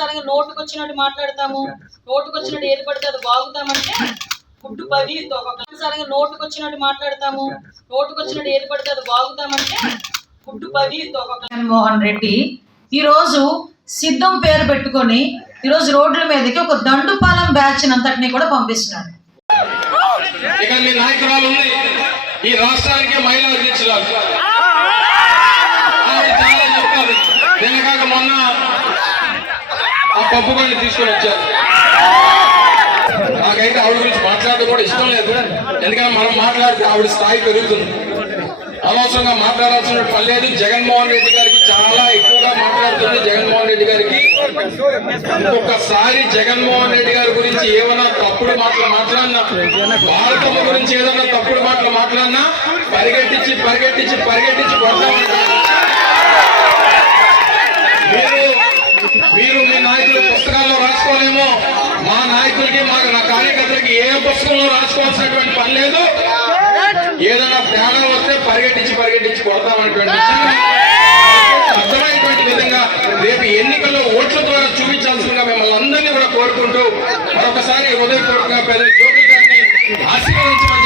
సడన్గా నోటుకు వచ్చినట్టు మాట్లాడతాము. నోటుకు వచ్చినట్టు ఏది పడితే అది బాగుతామంటే గుడ్డు పది సడన్గా నోటుకు వచ్చినట్టు మాట్లాడతాము. నోటుకు వచ్చినట్టు ఏది పడితే అది బాగుతామంటే గుడ్డు పది జగన్మోహన్ రెడ్డి ఈరోజు సిద్ధం పేరు పెట్టుకొని ఈరోజు రోడ్ల మీదకి ఒక దండుపాలెం బ్యాచ్ అంతటిని కూడా పంపిస్తున్నాడు. ఇక మీ నాయకురాలు ఉంది. ఈ రాష్ట్రానికి మహిళా అధ్యక్షురాలు. చాలా చెప్తారు మొన్న పప్పు కొని తీసుకొని వచ్చారు. నాకైతే ఆవిడ గురించి మాట్లాడడం కూడా ఇష్టం లేదు. ఎందుకంటే మనం మాట్లాడితే ఆవిడ స్థాయి పెరుగుతుంది. అనవసరంగా మాట్లాడాల్సిన పని లేదు. జగన్మోహన్ రెడ్డి గారికి చాలా ఎక్కువగా మాట్లాడుతుంది జగన్మోహన్ రెడ్డి గారికి. ఒక్కసారి జగన్మోహన్ రెడ్డి గారి గురించి ఏమైనా తప్పుడు మాటలు మాట్లాడినా భారతం గురించి ఏదైనా తప్పుడు మాటలు మాట్లాడినా పరిగెట్టించి పరిగెట్టించి పరిగెట్టించి కొడతామంటారు. మా నాయకులకి మా నా కార్యకర్తలకి ఏ పుస్తకంలో రాసుకోవాల్సినటువంటి పని లేదు. ఏదైనా తేడా వస్తే పరిగెట్టించి పరిగెట్టించి కొడతామనేటువంటి అర్థమైనటువంటి విధంగా రేపు ఎన్నికల్లో ఓట్ల ద్వారా చూపించాల్సిందిగా మిమ్మల్ని అందరినీ కూడా కోరుకుంటూ మరొకసారి హృదయపూర్వకంగా పెద్ద జ్యోతి గారిని ఆశీర్వదించమని